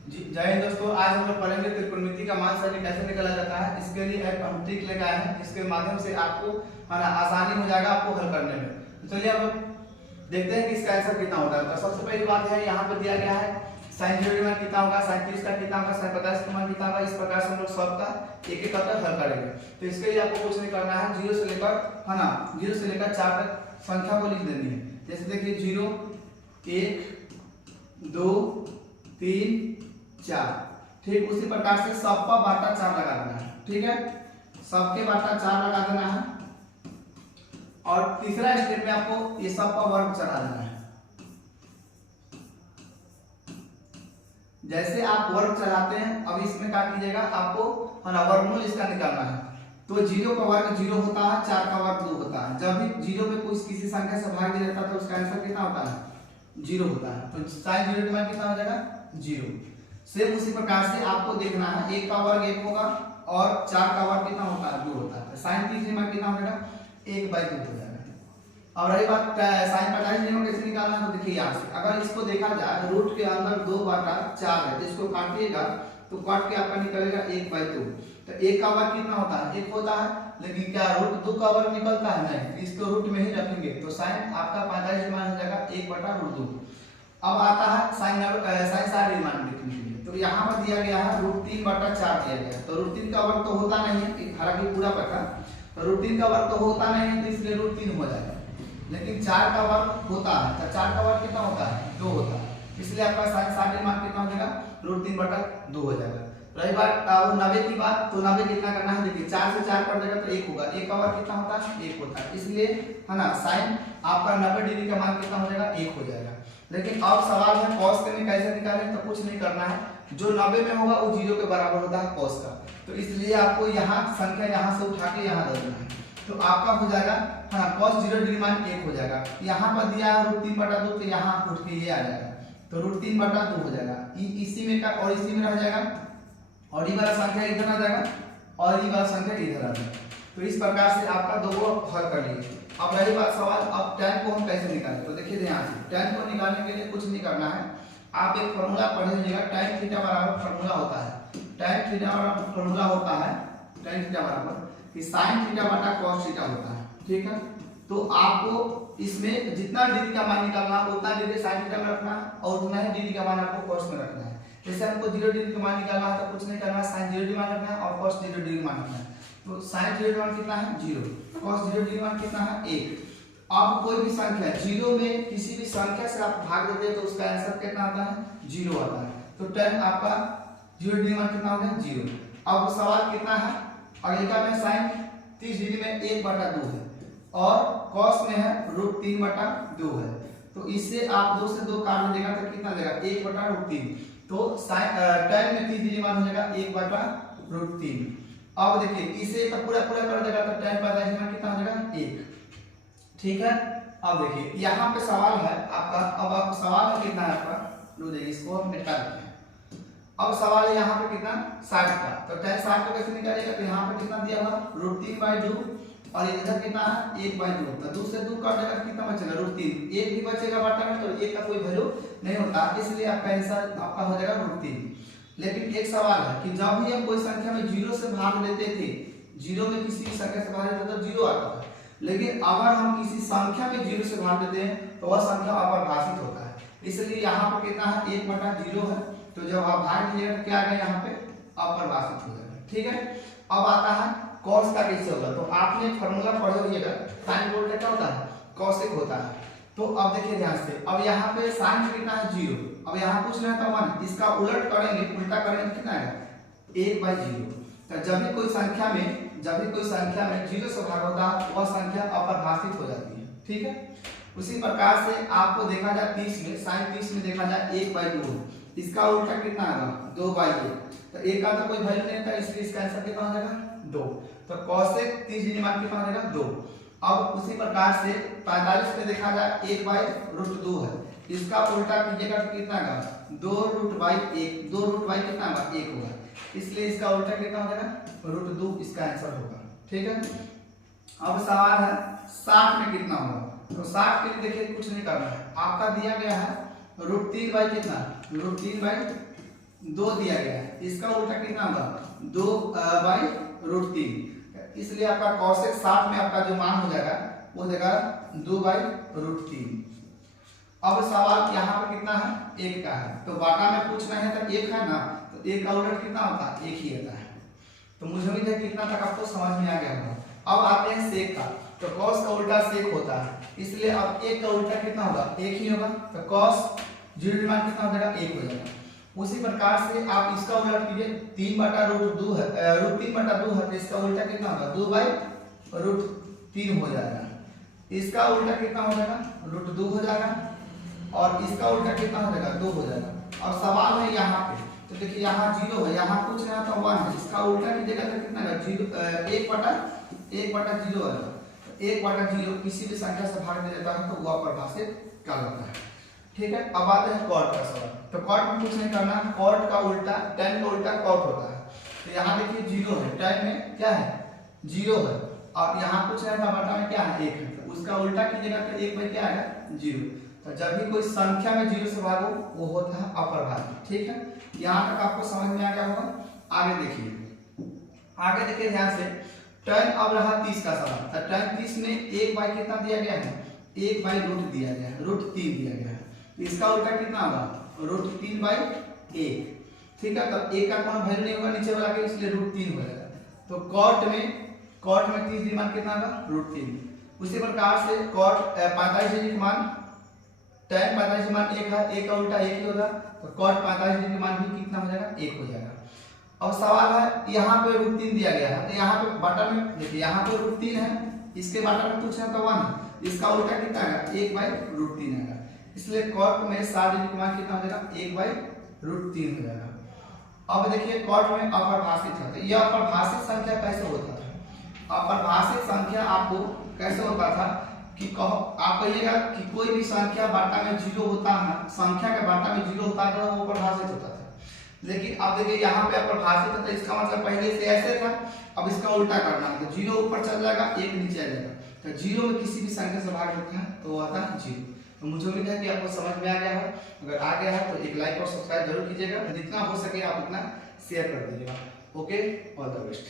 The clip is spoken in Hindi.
जी जय हिंद दोस्तों, आज हम लोग पढ़ेंगे त्रिकोणमिति का मान सही कैसे निकाला जाता है। इसके लिए एक हम ट्रिक लेकर आए हैं, इसके माध्यम से आपको है ना आसानी हो जाएगा आपको हल करने में। तो चलिए हम लोग देखते हैं कि इसका आंसर कितना होता है। तो सबसे पहली बात है, यहाँ पे दिया गया है sin 0 का मान कितना होगा, sin 30 का कितना होगा, sin 50 का मान कितना होगा। इस प्रकार से हम लोग सबका एक एक करके हल करेंगे। तो इसके लिए आपको कुछ नहीं करना है, 0 से लेकर है ना 0 से लेकर 4 तक संख्या को लिख देनी है। जैसे देखिए 0 1 2 3 4, ठीक उसी प्रकार से सबका बाटा 4 लगा देना है। ठीक है, सबके बाटा 4 लगा देना है और तीसरा स्टेप में आपको ये सबका वर्ग चढ़ा देना है। जैसे आप वर्ग चढ़ाते हैं, अब इसमें क्या कीजिएगा, आपको है ना वर्गमूल इसका निकालना है। तो 0 का वर्ग 0 होता है, 4 का वर्ग 2 होता है। जब भी 0 में कुछ किसी संख्या से भाग दिया जाता है तो उसका आंसर कितना होता है, 0 होता है। तो sin 0 का मान कितना हो जाएगा, 0। सेम उसी प्रकार से आपको देखना है, 1 का वर्ग 1 होगा और 4 का वर्ग कितना होता है, 2 होता है। sin 30 मान कितना हो जाएगा, 1/2 हो जाएगा। और रही बात sin 45 को कैसे निकालना है, तो देखिए यहाँ से अगर इसको देखा जाए, रूट के अंदर 2/4 है, तो इसको काटिएगा तो काट के आपका निकलेगा 1/2। तो 1 का वर्ग कितना होता है, 1 होता है, लेकिन क्या रूट 2 का वर्ग निकलता है, नहीं, इसको रूट में ही रखेंगे। तो sin आपका 45 मान हो जाएगा 1/√2। अब आता है sin 60 मान लिखने के लिए। तो यहाँ पर दिया गया है √3/4 दिया गया है। तो √3 का वर्ग तो होता नहीं है, हालांकि पूरा पता, तो √3 का वर्ग तो होता नहीं है, तो इसलिए √3 हो जाएगा। लेकिन 4 का वर्ग होता है, तो 4 का वर्ग कितना होता है, 2 होता है, इसलिए आपका sin 60 मान कितना हो जाएगा, √3/2 हो जाएगा। रही बात 90 की बात, तो 90 कितना करना है, देखिए 4 से 4 कट जाएगा तो 1 होगा, 1 का वर्ग कितना होता है, 1 होता है, इसलिए है ना sin आपका 90 डिग्री का मान कितना हो जाएगा, 1 हो जाएगा। लेकिन अब सवाल है cos में कैसे निकालें, तो कुछ नहीं करना है, जो 90 में होगा वो 0 के बराबर होता है cos का। तो इसलिए आपको यहाँ संख्या यहाँ से उठा के यहाँ दे देना है, तो आपका हो जाएगा हाँ cos 0 डिग्री मान 1 हो जाएगा। यहाँ पर दिया है √3/2, तो यहाँ उठ के ये आ जाएगा, तो √3/2 हो जाएगा। इसी में का और इसी में रह जाएगा, और ये वाला संख्या इधर आ जाएगा और ये वाला संख्या इधर आ जाएगा। तो इस प्रकार से आपका दो हल कर लिए। अब रही बात सवाल, अब tan को हम कैसे निकालें, तो देखिए ध्यान से, tan को निकालने के लिए कुछ नहीं करना है, आप एक फॉर्मूला पढ़ लीजिएगा, tan थीटा बराबर फॉर्मूला होता है, tan थीटा बराबर फॉर्मूला होता है, tan थीटा बराबर कि sin थीटा बटा cos थीटा होता है। ठीक है, तो आपको इसमें जितना डिग्री का मान निकालना है उतना डिग्री sin थीटा में रखना है और उतना ही डिग्री का मान आपको cos में रखना है। जैसे हमको 0 डिग्री का मान निकालना है तो कुछ नहीं करना है, sin 0 डिग्री मान रखना है और cos 0 डिग्री मान रखना है। तो sin 0 मान कितना है, 0, cos 0 डिग्री मान कितना है, 1। अब कोई भी संख्या 0 में किसी भी संख्या से आप भाग देते हैं तो उसका आंसर कितना आता है, 0 आता है। तो tan आपका 0 डिग्री मान कितना हो गया, 0। अब सवाल कितना है, अगला में sin 30 डिग्री में 1/2 है और cos में है √3/2 है। तो इससे आप 2 से 2 काट देगा तो कितना देगा, 1/√3। तो tan में 30 डिग्री मान हो जाएगा 1/√3। अब देखिए इसे तो पूरा पूरा कर देगा तो tan 45 मान कितना हो जाएगा, 1। ठीक है, अब देखिए यहाँ पे सवाल है आपका, अब आप सवाल कितना है आपका, लो देखिए इसको हम मिटा देते हैं। अब सवाल है यहाँ पे कितना, 60 का, तो tan 60 को कैसे निकालेगा, तो यहाँ पे कितना दिया हुआ √3/2 और इधर कितना है 1/2, तो 2 से 2 काट देगा कितना बचेगा, √3, 1 भी बचेगा बाटा में, तो 1 का कोई वैल्यू नहीं होता, इसलिए आपका आंसर आपका हो जाएगा √3। लेकिन एक सवाल है कि जब भी हम कोई संख्या में 0 से भाग देते थे, 0 में किसी भी संख्या से भाग देते तो 0 आता था, लेकिन अगर हम किसी संख्या में 0 से भाग देते हैं तो वह संख्या अपरिभाषित होता है, इसलिए यहाँ पर कितना है, 1/0 है, तो जब आप भाग दीजिएगा तो क्या आ गया, यहाँ पे अपरिभाषित हो जाएगा। ठीक है, अब आता है cos का कैसे होगा, तो आपने फॉर्मूला पढ़े होइएगा, sin बोलते क्या होता है, cosec होता है। तो अब देखिए ध्यान से, अब यहाँ पे sin कितना है, 0, अब यहाँ कुछ नहीं था 1, इसका उलट करेंगे, उल्टा करेंगे कितना आएगा, 1/0। तो जब भी कोई संख्या में 0 से भाग होता है वह संख्या अपरिभाषित हो जाती है। ठीक है, उसी प्रकार से आपको देखा जाए 30 में, sin 30 में देखा जाए 1/2, इसका उल्टा कितना आएगा, 2/1, तो 1 का तो कोई वैल्यू नहीं था, इसलिए इसका आंसर कितना हो जाएगा, 2। तो cosec 30 डिग्री मान कितना हो जाएगा, 2। अब उसी प्रकार से 45 में देखा जाए 1/√2 है, इसका उल्टा कीजिएगा तो कितना आएगा, 2√1, 2√y कितना होगा, 1 होगा, इसलिए इसका उल्टा कितना हो जाएगा, √2 इसका आंसर होगा। ठीक है, अब सवाल है 60 में कितना होगा, तो 60 के लिए देखिए कुछ नहीं करना है, आपका दिया गया है √3 कितना, √3 2 दिया गया है, इसका उल्टा कितना होगा 2/√3। इसलिए आपका cosec 60 में आपका जो मान हो जाएगा वो हो जाएगा 2/√3। अब सवाल यहाँ पे कितना है 1 का है, तो बाटा में पूछना है तो 1 है ना, तो 1 का उल्टा कितना होता है 1 ही आता है। तो मुझे उम्मीद है कितना तक आपको समझ में आ गया होगा। अब आते हैं sec का, तो cos का उल्टा sec होता है, इसलिए अब 1 का उल्टा कितना होगा 1 ही होगा, तो cos 0 मान कितना हो जाएगा 1 हो जाएगा। उसी प्रकार से आप इसका उलट कीजिए, 3/√2 है, √3/2 है, तो इसका उल्टा कितना होगा 2/√3 हो जाएगा। इसका उल्टा कितना हो जाएगा √2 हो जाएगा, और इसका उल्टा कितना हो जाएगा 2 हो जाएगा। और सवाल है यहाँ पे, तो देखिए यहाँ 0 है, यहाँ पूछ रहा था 1 है, इसका उल्टा कीजिएगा तो कितना है 1/0 है। 1/0 किसी भी संख्या से भाग दिया जाता है तो वो अपरिभाषित कहलाता है। ठीक है, अब आते हैं कॉट का सवाल। तो कॉट में कुछ नहीं करना, कॉट का उल्टा tan का उल्टा कॉट होता है। तो यहाँ देखिए 0 है, tan में क्या है 0 है, और यहाँ कुछ है बाटा में क्या है 1 है, तो उसका उल्टा कीजिएगा तो 1 में क्या आएगा 0। तो जब भी कोई संख्या में 0 से भागो वो होता है अपरिभाषित। ठीक है, यहाँ तक आपको समझ में आ गया होगा। आगे देखिए ध्यान से, tan अब रहा 30 का सवाल। तो tan 30 में 1 कितना दिया गया है 1/√3 दिया गया है, √3 दिया गया है, तो इसका उल्टा कितना होगा √3/1। ठीक है, तो 1 का कोई वैल्यू नहीं होगा नीचे वाला के, इसलिए √3 हो जाएगा। तो cot में 30 मान कितना होगा √3। उसी प्रकार से cot 45 डिग्री का मान, tan 45 मान 1 है, 1 का उल्टा 1 ही होगा, तो cot 45 डिग्री का मान भी कितना हो जाएगा 1 हो जाएगा। अब सवाल है यहाँ पे √3 दिया गया है, तो यहाँ पे बटन में देखिए यहाँ पे √3 है, इसके बटन में कुछ है तो 1 है, इसका उल्टा कितना आएगा 1/√3 आएगा। इसलिए cot में 60 डिग्री का मान कितना हो जाएगा 1/√3 हो जाएगा। अब देखिए cot में अपरिभाषित है, यह अपरिभाषित संख्या कैसे होता था। अपरिभाषित संख्या आपको कैसे होता था कि आप कहिएगा कि कोई भी संख्या बाटा में 0 होता है, संख्या के बाटा में 0 होता है तो वो अपरिभाषित होता था। लेकिन अब देखिए यहाँ पे अपरिभाषित है, तो इसका मतलब पहले से ऐसे था, अब इसका उल्टा करना है, तो 0 ऊपर चल जाएगा 1 नीचे आ जाएगा। तो 0 में किसी भी संख्या से भाग देते हैं तो आता है 0। तो मुझे उम्मीद है कि आपको समझ में आ गया है। अगर आ गया है तो एक लाइक और सब्सक्राइब जरूर कीजिएगा, जितना हो सके आप उतना शेयर कर दीजिएगा। Okay, all the best.